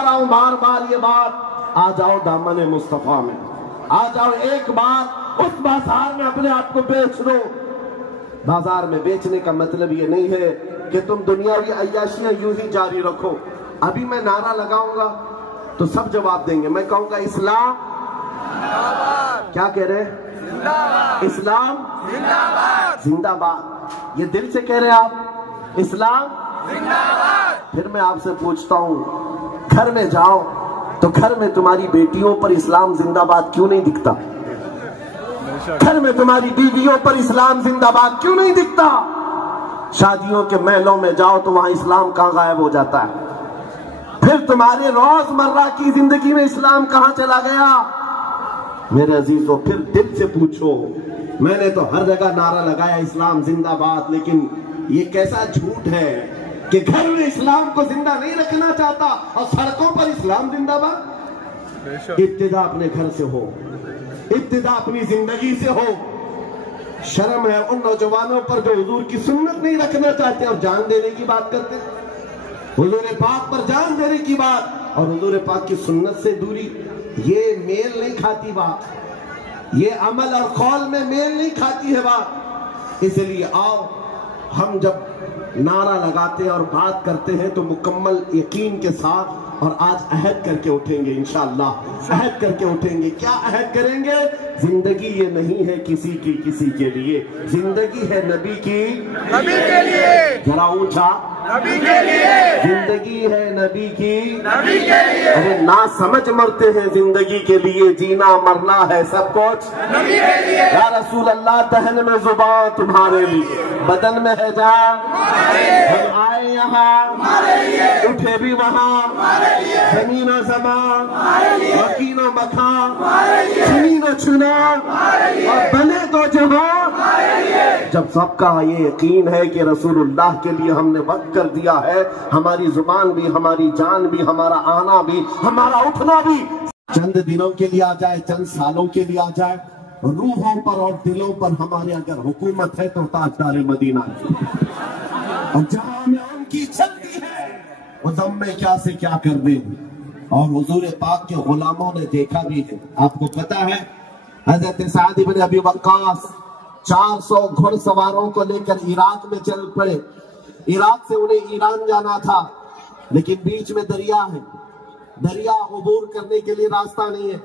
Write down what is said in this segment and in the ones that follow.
रहा हूं बार बार ये बात, आ जाओ दामन मुस्तफा में, आ जाओ एक बार उस बाजार में अपने आप को बेच दो। बाजार में बेचने का मतलब ये नहीं है कि तुम दुनियावी अय्याशियां यूं ही जारी रखो। अभी मैं नारा लगाऊंगा तो सब जवाब देंगे। मैं कहूंगा इस्लाम जिंदाबाद। क्या कह रहे हैं? इस्लाम जिंदाबाद, जिंदाबाद। ये दिल से कह रहे हैं आप? इस्लाम जिंदाबाद। फिर मैं आपसे पूछता हूं, घर में जाओ तो घर में तुम्हारी बेटियों पर इस्लाम जिंदाबाद क्यों नहीं दिखता? घर में तुम्हारी बीवियों पर इस्लाम जिंदाबाद क्यों नहीं दिखता? शादियों के महलों में जाओ तो वहां इस्लाम कहां गायब हो जाता है? फिर तुम्हारे रोजमर्रा की जिंदगी में इस्लाम कहां चला गया? मेरे अजीजों, फिर दिल से पूछो। मैंने तो हर जगह नारा लगाया इस्लाम जिंदाबाद, लेकिन ये कैसा झूठ है कि घर में इस्लाम को जिंदा नहीं रखना चाहता और सड़कों पर इस्लाम जिंदाबाद। इब्तिदा अपने घर से हो, इब्तिदा अपनी जिंदगी से हो। शर्म है उन नौजवानों पर जो हुजूर की सुन्नत नहीं रखना चाहते और जान देने की बात करते। हुजूर पाक पर जान देने की बात और हुजूर पाक की सुन्नत से दूरी, ये मेल नहीं खाती बात, ये अमल और कौल में मेल नहीं खाती है बात। इसलिए आओ, हम जब नारा लगाते और बात करते हैं तो मुकम्मल यकीन के साथ और आज अहद करके उठेंगे इंशाअल्लाह। अहद करके उठेंगे। क्या अहद करेंगे? जिंदगी ये नहीं है किसी की किसी के लिए, जिंदगी है नबी की नबी के लिए। जरा ऊंचा, नबी के लिए। जिंदगी है नबी की नबी के लिए। अरे ना समझ मरते हैं जिंदगी के लिए, जीना मरना है सब कुछ नबी के लिए। या रसूल अल्लाह, दहन में जुबान तुम्हारे लिए, बदन में है जान। हम आए यहाँ, उठे भी वहाँ, जमीन ज़मान, यकीन मकान, चुनी चुना और बने तो जवान। जब सबका ये यकीन है कि रसूलुल्लाह के लिए हमने वक्त कर दिया है, हमारी जुबान भी, हमारी जान भी, हमारा आना भी, हमारा उठना भी चंद दिनों के लिए आ जाए, चंद सालों के लिए आ जाए, रूहों पर और दिलों पर हमारे अगर हुकूमत है तो ताजदार मदीना है। और जहां में उनकी चलती है वो दम में क्या से क्या कर दे। और हुजूर पाक के गुलामों ने देखा भी है। आपको पता है हजरत साद इब्न अबी वक्कास 400 घुड़सवारों को लेकर इराक में चल पड़े। इराक से उन्हें ईरान जाना था, लेकिन बीच में दरिया है, दरिया अबूर करने के लिए रास्ता नहीं है।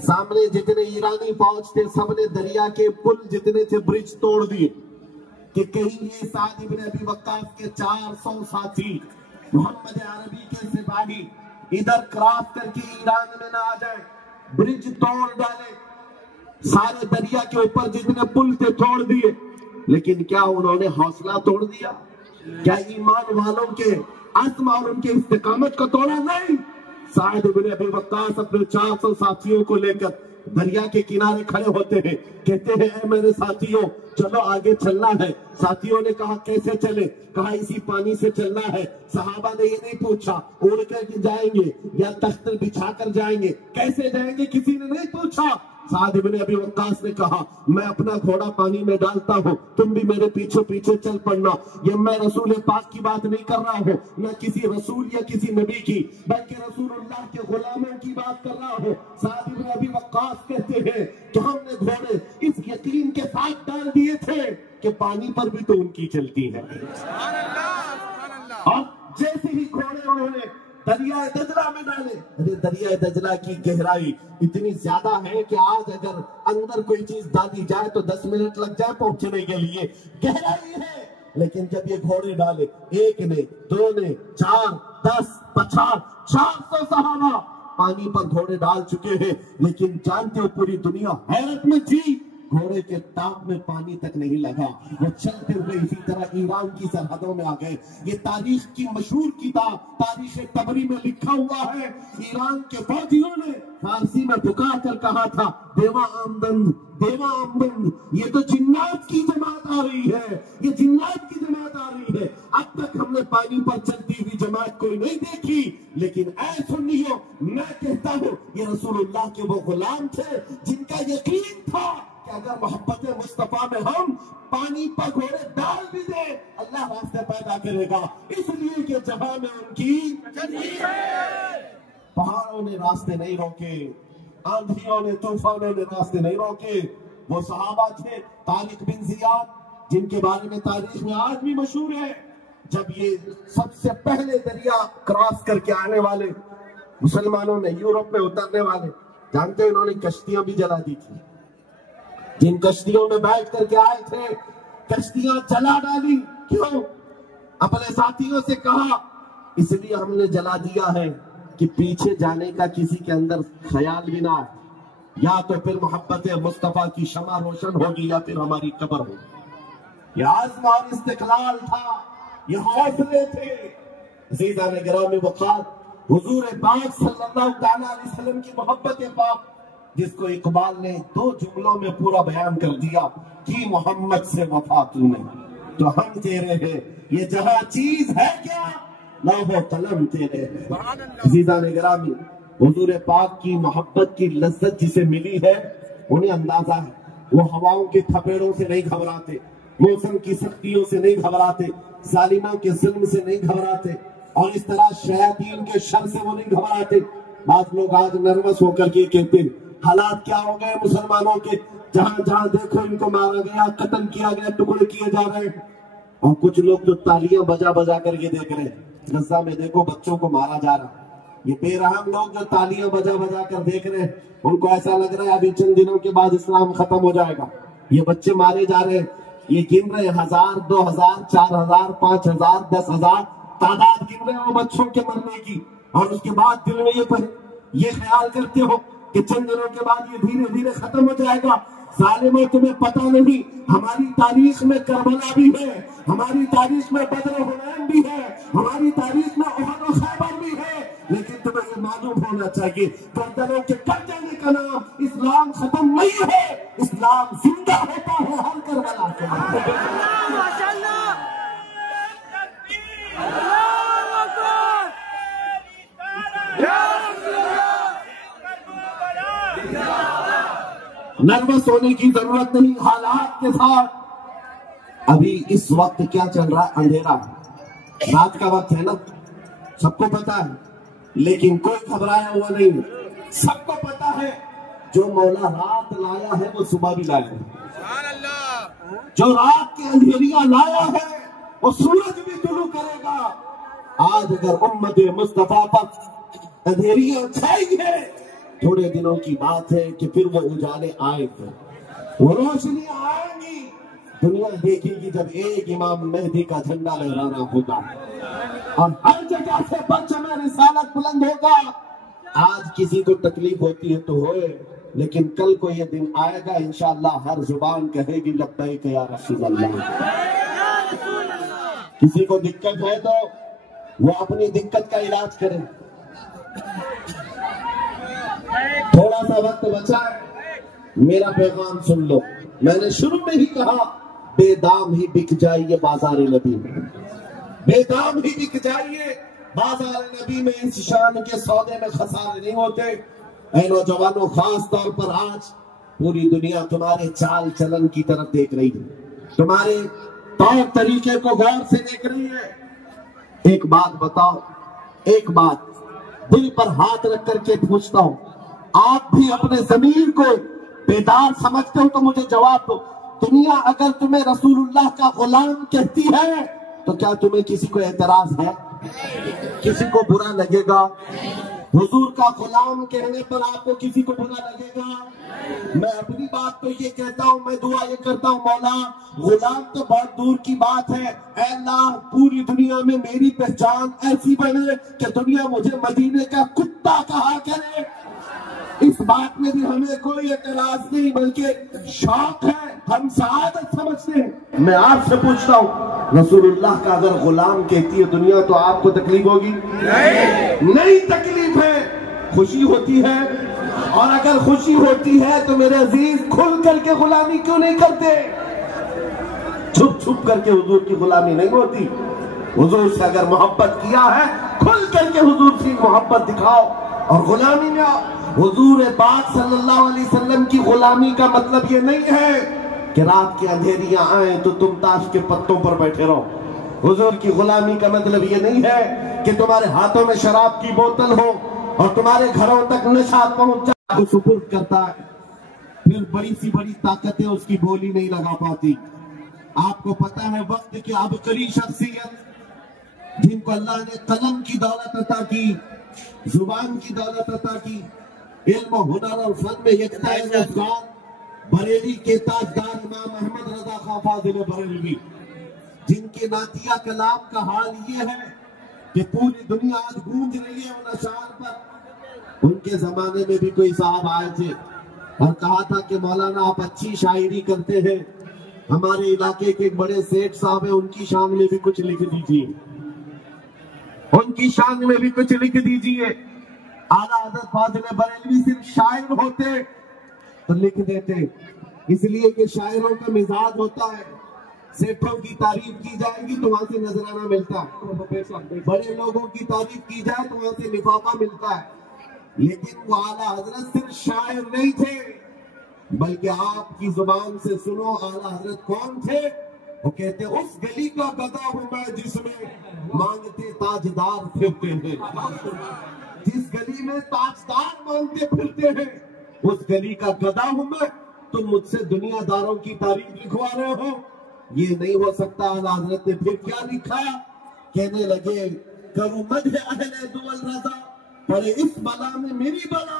सामने जितने ईरानी फौज थे सबने दरिया के पुल जितने थे ब्रिज तोड़ दिए कि कहीं ये साद इब्न अबी वक्कास के 400 साथी मोहम्मद अरबी के सिपाही इधर क्रॉस करके ईरान में ना आ जाए। ब्रिज तोड़ डाले, सारे दरिया के ऊपर जितने पुल थे तोड़ दिए, लेकिन क्या उन्होंने हौसला तोड़ दिया? क्या ईमान वालों के अज़्म और उनके इस्तिकामत को तोड़ा? नहीं। साद इब्न अबी वक्कास अपने 400 साथियों को लेकर दरिया के किनारे खड़े होते हैं, कहते हैं ऐ मेरे साथियों चलो आगे चलना है। साथियों ने कहा कैसे चले? कहा इसी पानी से चलना है। सहाबा ने ये नहीं पूछा उड़ कर जाएंगे या तख्त बिछा कर जाएंगे, कैसे जाएंगे किसी ने नहीं पूछा। साद इब्न अबी वक्कास ने कहा मैं अपना घोड़ा पानी में डालता हूँ, तुम भी मेरे पीछे पीछे चल पड़ना। ये मैं रसूल पाक की बात नहीं कर रहा हूँ, न किसी रसूल या किसी नबी की, बल्कि रसूलुल्लाह के गुलामों की बात कर रहा हूँ। साद इब्न अबी वक्कास कहते हैं कि हमने घोड़े इस यकीन के साथ डाल दिए थे कि पानी पर भी तो उनकी चलती है। और जैसे ही घोड़े उन्होंने दरिया दजला में डाले, अरे दरिया दजला की गहराई इतनी ज्यादा है कि आज अगर अंदर कोई चीज डाली जाए तो 10 मिनट लग जाए पहुंचने के लिए, गहराई है। लेकिन जब ये घोड़े डाले, एक ने, दो ने, 4, 10, 50, 400 सहाबा पानी पर घोड़े डाल चुके हैं, लेकिन जानते हो पूरी दुनिया हैरत में थी। घोड़े के टाप में पानी तक नहीं लगा, वो चलते हुए इसी तरह ईरान की सरहदों में आ गए। ये तारीख की मशहूर किताब तारीख तबरी में लिखा हुआ है। ईरान के फौजियों ने फारसी में पुकार कर कहा था देवा आमदन, देवा आमदन, ये तो जिन्नात की जमात आ रही है, ये जिन्नात की जमात आ रही है। अब तक हमने पानी पर चलती हुई जमात कोई नहीं देखी, लेकिन ऐ सुन्नियों, मैं कहता हूँ ये रसूलुल्लाह के वो गुलाम थे जिनका यकीन था कि अगर मोहब्बत मुस्तफा में हम पानी पर घोड़े डाल भी दे अल्लाह रास्ते पैदा करेगा, इसलिए कि जहां में उनकी हवाओं ने रास्ते नहीं रोके, आंधियों ने तूफानों ने रास्ते नहीं रोके। वो सहाबा थे तारिक बिन जियाद, जिनके बारे में तारीख में आज भी मशहूर है, जब ये सबसे पहले दरिया क्रॉस करके आने वाले मुसलमानों ने यूरोप में उतरने वाले, जानते हैं इन्होंने कश्तियां भी जला दी थी। जिन कश्तियों में बैठ करके आए थे कश्तियां जला डाली। क्यों? अपने साथियों से कहा इसलिए हमने जला दिया है कि पीछे जाने का किसी के अंदर ख्याल भी ना आए, या तो फिर मोहब्बत मुस्तफा की शमा रोशन होगी या फिर हमारी कब्र होगी। ये आज़्म और इस्तिक़लाल था, ये हौसले थे। अज़ीज़ान गिरामी वक़ार, हुजूर पाक सल्लल्लाहु अलैहि वसल्लम की मोहब्बत पाक, जिसको इकबाल ने 2 जुमलों में पूरा बयान कर दिया कि मोहम्मद से वफा तूने तो हम तेरे हैं, ये जहां चीज है क्या लौह कलम तेरे हैं। अज़ीज़ान गिरामी, हुजूर पाक की मोहब्बत की लज्जत जिसे मिली है उन्हें अंदाजा है। वो हवाओं के थपेड़ों से नहीं घबराते, मौसम की सख्तियों से नहीं घबराते, जालिमों के जुल्म से नहीं घबराते, और इस तरह शयातीन के शर से वो नहीं घबराते। बात लोग आज नर्वस होकर के कहते हैं हालात क्या हो गए मुसलमानों के, जहां जहां देखो इनको मारा गया, कत्ल किया गया, टुकड़े किए जा रहे हैं। और कुछ लोग तो तालियां बजा बजा करके देख रहे हैं, गज़ा में देखो बच्चों को मारा जा रहा है। ये बेरहम लोग जो तालियां बजा बजा कर देख रहे हैं, उनको ऐसा लग रहा है अभी चंद दिनों के बाद इस्लाम खत्म हो जाएगा। ये बच्चे मारे जा रहे हैं, ये गिन रहे 1000, 2000, 4000, 5000, 10,000 तादाद गिन रहे हो बच्चों के मरने की, और उसके बाद दिल में ये ख्याल करते हो कि चंद दिनों के बाद ये धीरे धीरे खत्म हो जाएगा। जालिमों, तुम्हें पता नहीं हमारी तारीख में करबला भी है, हमारी तारीख में बदर हुनैन भी है, हमारी तारीख में उहद और खैबर भी है, लेकिन तुम्हें ये मालूम होना चाहिए गर्दनों के कट जाने का नाम इस्लाम खत्म नहीं है, इस्लाम जिंदा होता है हर करबला के बाद। नर्वस होने की जरूरत नहीं हालात के साथ। अभी इस वक्त क्या चल रहा है? अंधेरा, रात का वक्त है ना, सबको पता है, लेकिन कोई घबराया हुआ नहीं। सबको पता है जो मौला रात लाया है वो सुबह भी लाया है, जो रात के अंधेरिया लाया है वो सूरज भी तुलू करेगा। आज अगर उम्मत मुस्तफा पर अंधेरियां छाई है, थोड़े दिनों की बात है कि फिर वो उजाले आएंगे, वो रोशनी आएंगी। दुनिया देखेगी जब एक इमाम मेहदी का झंडा लहराना होगा और हर जगह से परचम रिसालत बुलंद होगा। आज किसी को तकलीफ होती है तो होए, लेकिन कल को ये दिन आएगा इंशाअल्लाह हर जुबान कहेगी लब्बैक या रसूल अल्लाह। किसी को दिक्कत है तो वो अपनी दिक्कत का इलाज करे। थोड़ा सा वक्त बचा है, मेरा पैगाम सुन लो। मैंने शुरू में ही कहा बेदाम ही बिक जाइए बाजार नबी में, बेदाम ही बिक जाइए बाजार नबी में। इस शान के सौदे में खसारे नहीं होते। ऐ नौजवानों, खास तौर पर आज पूरी दुनिया तुम्हारे चाल चलन की तरफ देख रही है, तुम्हारे तौर तरीके को गौर से देख रही है। एक बात बताओ, एक बात दिल पर हाथ रख करके पूछता हूं, आप भी अपने ज़मीर को बेदार समझते हो तो मुझे जवाब दो। दुनिया अगर तुम्हें रसूलुल्लाह का गुलाम कहती है तो क्या तुम्हें किसी को एतराज है? किसी को बुरा लगेगा? हुजूर का गुलाम कहने पर आपको किसी को बुरा लगेगा? मैं अपनी बात तो ये कहता हूँ, मैं दुआ ये करता हूँ, मौला गुलाम तो बहुत दूर की बात है, ऐ अल्लाह पूरी दुनिया में मेरी पहचान ऐसी बने कि दुनिया मुझे मदीने का कुत्ता कहा करे। इस बात में भी हमें कोई एतराज नहीं, बल्कि शौक है, हम सआदत समझते हैं। मैं आपसे पूछता हूँ, रसूलुल्लाह का अगर गुलाम कहती है दुनिया तो आपको तकलीफ होगी? नहीं तकलीफ है, खुशी होती है। और अगर खुशी होती है तो मेरे अजीज खुल करके गुलामी क्यों नहीं करते? छुप छुप करके हुजूर की गुलामी नहीं होती। हुजूर से अगर मोहब्बत किया है, खुल करके हुजूर से मोहब्बत दिखाओ और गुलामी में आओ। हुजूर पाक सल्लल्लाहु अलैहि वसल्लम की गुलामी का मतलब ये नहीं है कि रात की अंधेरियां आए तो तुम ताश के पत्तों पर बैठे रहो। हुजूर की गुलामी का मतलब ये नहीं है कि तुम्हारे हाथों में शराब की बोतल हो اور تمہارے گھروں تک نشہ پہنچا کو سپرد کرتا ہے، پھر بڑی سی بڑی طاقتیں اس کی بولی نہیں لگا پاتی۔ آپ کو پتا ہے وقت کی عبقری شخصیت جن کو اللہ نے قلم کی دولت عطا کی، زبان کی دولت عطا کی، علم و ہنر اور فن میں یکتا روزگار، بریلی کے تاجدار امام احمد رضا خان فاضل بریلوی، جن کے نعتیہ کلام کا حال یہ ہے کہ پوری دنیا آج گونج رہی ہے ان اشعار پر۔ ان کے زمانے میں بھی کوئی صاحب آئے تھے اور کہا تھا کہ مولانا آپ اچھی شاعری کرتے ہیں، ہمارے علاقے کے ایک بڑے سیٹھ صاحب ہیں، ان کی شان میں بھی کچھ لکھ دیجیے، ان کی شان میں بھی کچھ لکھ دیجیے۔ اعلیٰ حضرت فاضل بریلوی صرف شاعر ہوتے تو لکھ دیتے، اس لیے کہ شاعروں کا مزاج ہوتا ہے سیٹھوں کی تعریف کی جائے گی تو وہاں سے نذرانہ ملتا ہے، بڑے لوگوں کی تعریف کی جائے تو وہاں سے لفافہ ملتا ہے۔ لیکن وہ اعلیٰ حضرت صرف شاعر نہیں تھے بلکہ آپ کی زبان سے سنو اعلیٰ حضرت کون تھے؟ وہ کہتے اس گلی کا گدھا ہوں میں جس میں مانگتے تاجدار پھرتے ہیں، جس گلی میں تاجدار مانگتے پھرتے ہیں اس گلی کا گدھا ہوں میں، تم مجھ سے دنیا داروں کی تعریف لکھوا رہے ہو، یہ نہیں ہو سکتا۔ اعلیٰ حضرت نے پھر کیا لکھا؟ کہنے لگے کروں مدح اہل دول رضا، پڑے اس بلا میں میری بلا،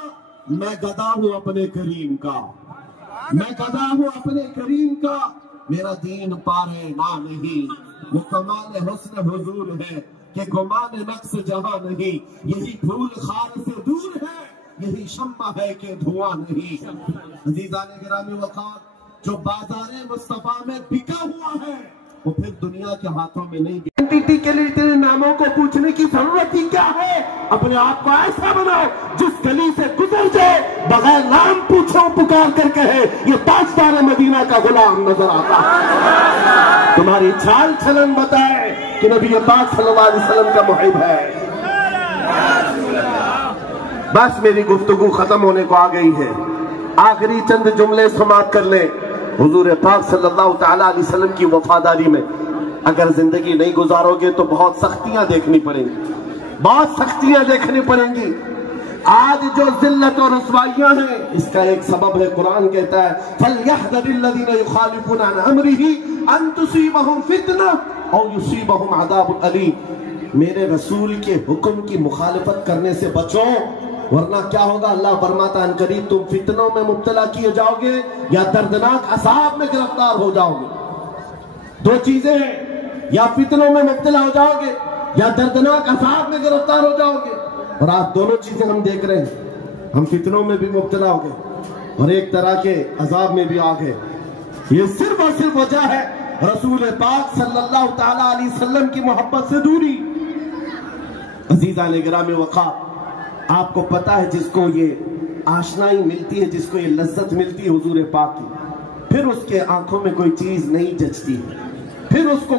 میں گدھا ہوں اپنے کریم کا، میں گدھا ہوں اپنے کریم کا، میرا دین پارے نہ نہیں، وہ کمال حسن حضور ہے کہ گمان نقص جہاں نہیں، یہی پھول خار سے دور ہے، یہی شمع ہے کہ دھواں نہیں۔ عزیزان گرامی وقار، جو بازار مصطفیٰ میں بکا ہوا ہے وہ پھر دنیا کے ہاتھوں میں نہیں گیا۔ آئیڈینٹی کے لیے تیرے ناموں کو پوچھنے کی ضرورت ہی کیا ہے؟ اپنے آپ کو ایسا بناؤ جس گلی سے گزر جائے بغیر نام پوچھو پکار کر کہے یہ تاجدار مدینہ کا غلام نظر آتا ہے۔ تمہاری چال چلن بتائے کہ نبی پاک صلی اللہ علیہ وسلم کا محب ہے۔ بس میری گفتگو ختم ہونے کو آ گئی ہے، آخری چند جملے سماعت کر لیں۔ حضور پاک صلی اللہ تعالیٰ علیہ وسلم کی وفاداری میں اگر زندگی نہیں گزارو گے تو بہت سختیاں دیکھنی پڑیں گی، بہت سختیاں دیکھنی پڑیں گی۔ آج جو ذلت اور رسوائیاں ہیں اس کا ایک سبب ہے، قرآن کہتا ہے فَلْيَحْذَرِ الَّذِينَ يُخَالِفُونَ عَنْ أَمْرِهِ أَن تُصِيبَهُمْ فِتْنَةٌ أَوْ يُصِيبَهُمْ عَذَابٌ أَلِيمٌ۔ میرے رسول کے حکم کی مخالفت کرنے سے بچو، ورنہ کیا ہوگا؟ اللہ فرماتا ہے عنقریب تم فتنوں میں مبتلا کیے جاؤ گے یا دردناک عذاب میں گرفتار ہو جاؤ گے۔ دو چیزیں ہیں، یا فتنوں میں مبتلا ہو جاؤ گے یا دردناک عذاب میں گرفتار ہو جاؤ گے، اور آج دونوں چیزیں ہم دیکھ رہے ہیں، ہم فتنوں میں بھی مبتلا ہو گئے اور ایک طرح کے عذاب میں بھی آ گئے۔ یہ صرف اور صرف وجہ ہے رسول پاک صلی اللہ تعالیٰ علیہ وسلم کی محبت سے دوری۔ عزیزان گرامی وقار، آپ کو پتا ہے جس کو یہ آشنائی ملتی ہے، جس کو یہ لذت ملتی ہے حضور پاک کی، پھر اس کے آنکھوں میں کوئی چیز نہیں جچتی، پھر اس کو